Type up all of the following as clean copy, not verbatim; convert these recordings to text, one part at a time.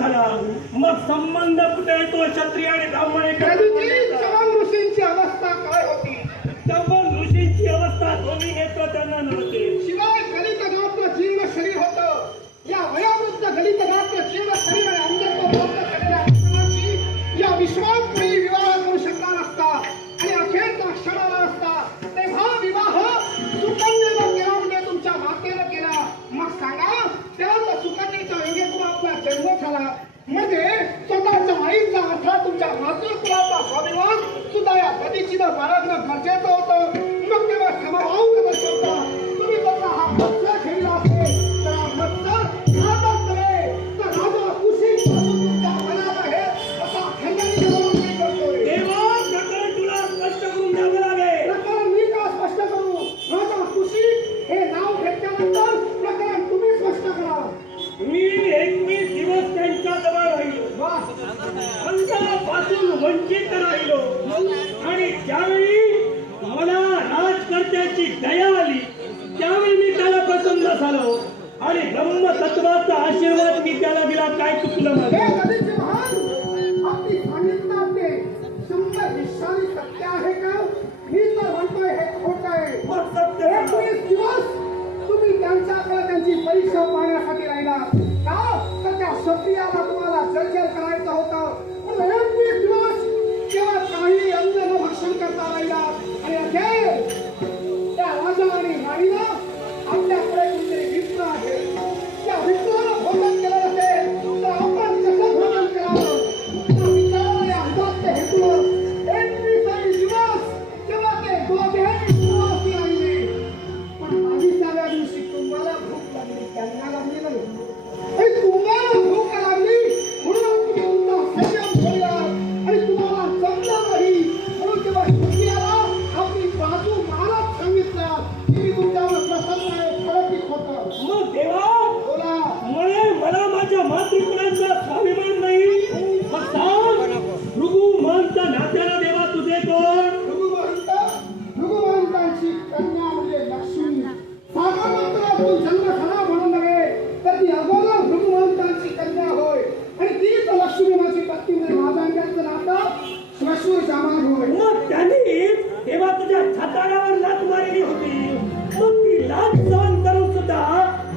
झाला, मग संबंध कुठे येतो क्षत्रिय आणि ब्राह्मण चव्हाण ऋषींची अवस्था काय होती? चव्हाण ऋषींची अवस्था दोन्ही नेत्र त्यांना नव्हते. शिवाय गलितगात्र जीर्ण शरीर होतं. या वयोवृद्ध गलितगात्र जीर्ण शरीर आणि अंधत्व प्राप्त झालेल्या माणसाची या विश्वात कोणी विवाह करू शकणार असता आणि अखेरचा क्षण आला असता. तेव्हा विवाह सुकन्येनं केला म्हणजे तुमच्या मातेनं केला. मग सांगा, त्यात सुकन्येच्या अंगेतून आपला जन्म झाला म्हणजे स्वतःच्या आईचा अर्थात तुमच्या मातृकुलाचा स्वाभिमान सुद्धा या पतीचीनं बाळगणं गरजेचं होतं. मग तेव्हा समभाव कसं शब्द तुम्ही त्याचा हा मत्स्य खेळला असेल तर हा मत्स्य खातच नव्हे तर राजा कुशीत पासून तुमच्या मनात आहे असा खंडणी करतोय. तेव्हा प्रकरण तुला स्पष्ट करून द्यावं लागेल. प्रकरण मी का स्पष्ट करू? राजा कुशीत हे नाव घेतल्यानंतर प्रकरण तुम्ही स्पष्ट करा. मी 21 दिवस त्यांच्या जवळ राहिलो, अंगापासून वंचित राहिलो आणि ज्यावेळी मला राजकर्त्याची दया आली त्यावेळी मी त्याला पसंत झालो आणि ब्रह्मतत्वाचा आशीर्वाद मी त्याला दिला. काय चुकलं हे माझं? गणेश महान आपली सांगितलं ते 100 विश्वासी सत्य आहे का? मी तर म्हणतोय हे खोटं आहे. मग सत्य 21 दिवस तुम्ही त्यांच्याकडे त्यांची परीक्षा पाहण्यासाठी राहिला का? तर त्या क्षत्रियाला तुम्हाला जलजल करायचं होतं. पण 21 दिवस केवळ काही अन्न न भक्षण करता राहिला आणि अखेर त्या राजा आणि राणीला आपल्याकडे कुठे मित्र आहे त्या मित्राला भोजन केलं असेल तर आपण कसं भोजन करावं? त्या विचाराने अंधात हेतूवर 21 दिवस तेव्हा ते दोघेही उपवासी राहिले. पण 22व्या दिवशी तुम्हाला भूक लागली, त्यांना लागली नाही. आणि तुम्हाला भूक लागली म्हणून तुम्ही तुमचा संयम सोडला आणि तुम्हाला जमलं नाही म्हणून तेव्हा क्षत्रियाला आपली बाजू मारत सांगितलं की मी तुमच्यावर प्रसन्न आहे, फळतीक होतं. मग देवा बोला. मला माझ्या मातृकुलाचा स्वाभिमान नाही. मग सांग, भृगुमानच्या नात्याला देवा तुझे कोण? भृगुमंतांची कन्या म्हणजे लक्ष्मी. सागरमंत्रातून जन्म झाला म्हणून नव्हे तर ती अगोदर भृगुमंतांची कन्या होय आणि तीच लक्ष्मीनाची पत्नी म्हणजे माझ्यांचं नातं श्मश्रूर जामान होय. मग त्यांनी तेव्हा तुझ्या छाताडावर लाथ मारली होती. मग ती लाथ सहन करून सुद्धा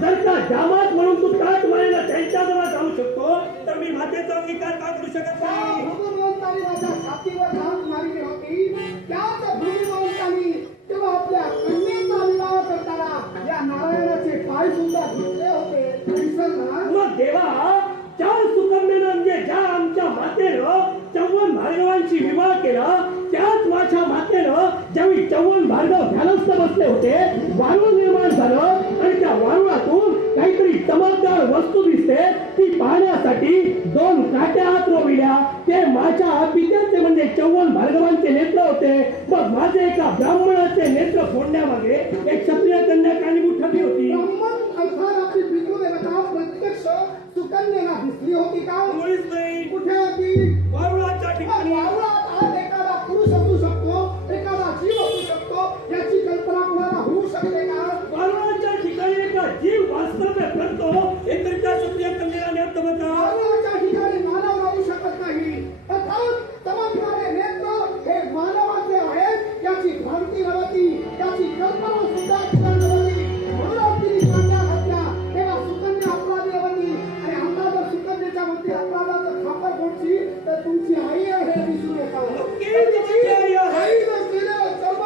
जर का जामात म्हणून तू ताट मारायला त्यांच्याजवळ जाऊ शकतो तर मी मातेचा अंगीकार का करू शकत नाही? भृगुमंतांनी माझ्या छातीवर लाथ मारली होती. त्याच भृगुमंतांनी तेव्हा आपल्या कन्येचा विवाह करताना या नारायणाचे पाय सुद्धा धुतले होते. विसरला? मग देवा, चार सुकन्येनं म्हणजे ज्या आमच्या मातेनं चव्हाण भार्गवांशी विवाह केला त्याच माझ्या मातेनं ज्यावेळी चव्हाण भार्गव ध्यानस्थ बसले होते वारुळ निर्माण झालं आणि त्या वारुळातून काहीतरी चमकदार वस्तू दिसते ती पाहण्यासाठी 2 काट्या आत रोविल्या. ते माझ्या पित्याचे म्हणजे चव्हाण भार्गवांचे नेत्र होते. मग माझे एका ब्राह्मणाचे नेत्र फोडण्यामागे एक क्षत्रिय कन्या कारणीभूत ठरली होती. ब्राह्मण अर्थात आपली पितृदेवता प्रत्यक्ष सुकन्येला दिसली होती का? मुळीच नाही. कुठे होती? वारुळाच्या ठिकाणी. वारुळात आज एखादा पुरुष असू शकतो, एखादा जीव असू शकतो, याची कल्पना कुणाला होऊ शकते का? वारुळाच्या ठिकाणी एका जीव वास्तव्य करतो हे तर त्या क्षत्रिय कन्येला ज्ञात होतं. वारुळाच्या ठिकाणी मानव राहू शकत नाही. अर्थात चमकणारे नेत्र हे मानवाचे आहेत याची भ्रांती नव्हती, याची कल्पना सुद्धा तिला नव्हती. म्हणूनच तिने कांड्या घातल्या. तेव्हा सुकन्या अपराधी नव्हती आणि आता जर सुकन्येच्या मध्ये अपराधाचं खापर फोडची तर तुमची आई आहे हे दिसून येतं. तिची आई आहे. आई नसलेलं सर्व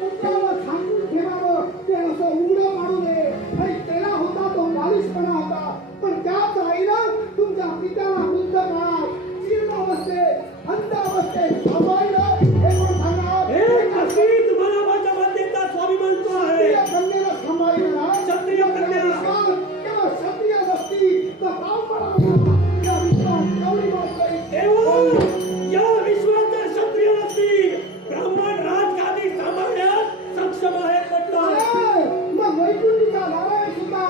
पुत्राला झाकून ठेवावं ते असं उघडं पाडू नये आणि तेला होता तो बालिशपणा होता. पण त्याच आईनं तुमच्या पित्याला वृद्ध काळात जीर्ण अवस्थेत अंध अवस्थेत सांभाळलं. हे कोण सांगणार? हे नक्की तुम्हाला माझ्या मातेचा स्वाभिमान तो आहे. या कन्येला सांभाळलं ना? क्षत्रिय कन्या. केवळ क्षत्रिय नसती तर ब्राह्मणाला या विश्वात एवढी गोष्ट आहे. देवा, या विश्वाचा क्षत्रिय नसती ब्राह्मण राजगादी सांभाळण्यास सक्षम आहे म्हटलं. मग वैकुंठीचा नारायण सुद्धा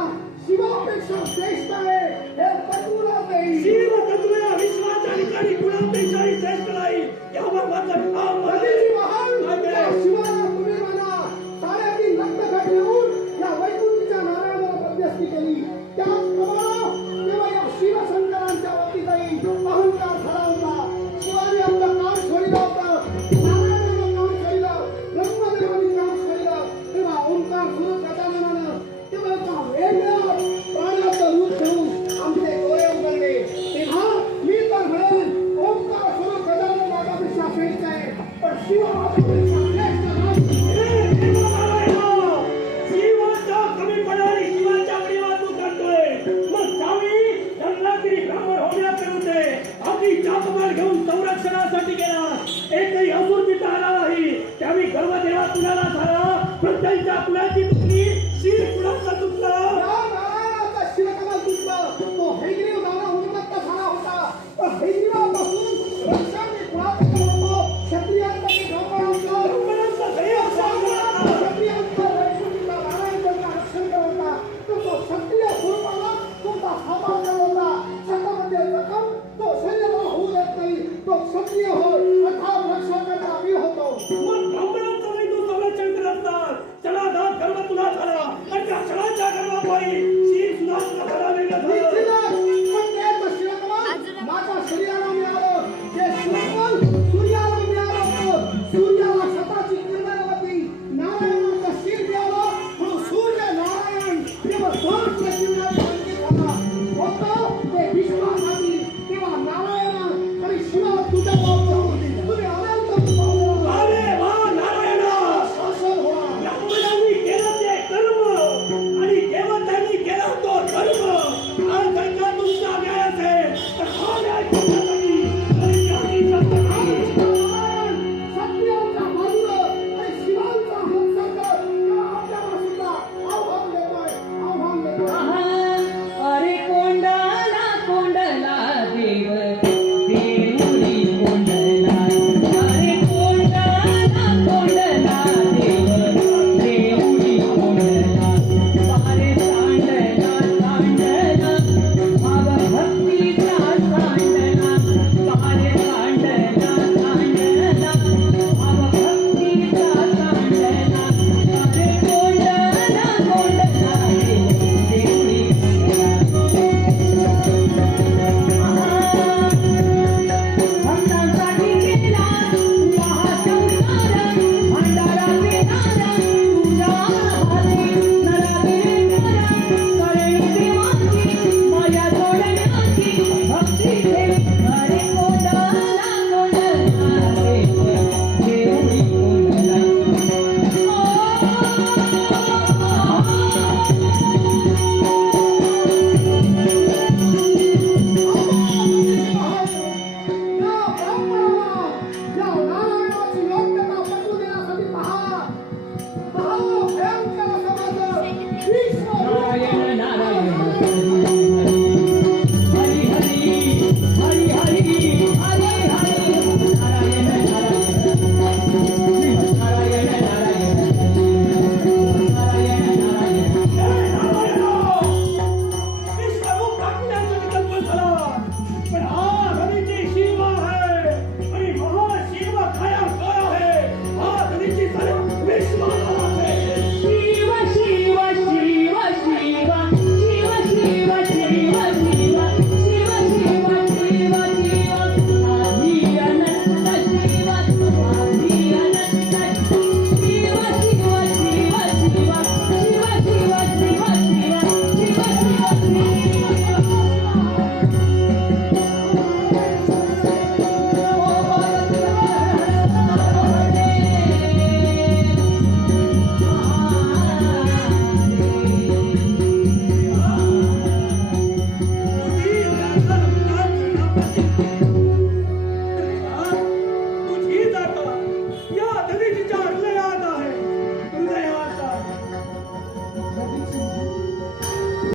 शिवापेक्षा श्रेष्ठ आहे हे पटवून आहे. शिव तत्व या विश्वाच्या ठिकाणी कुणापेक्षाही श्रेष्ठ नाही यावर माझं घेऊन संरक्षणासाठी गेला. एकही असुर तिथं आला नाही. त्यावेळी गर्वदेवा कुणाला झाला? प्रत्यंच्या कुणाची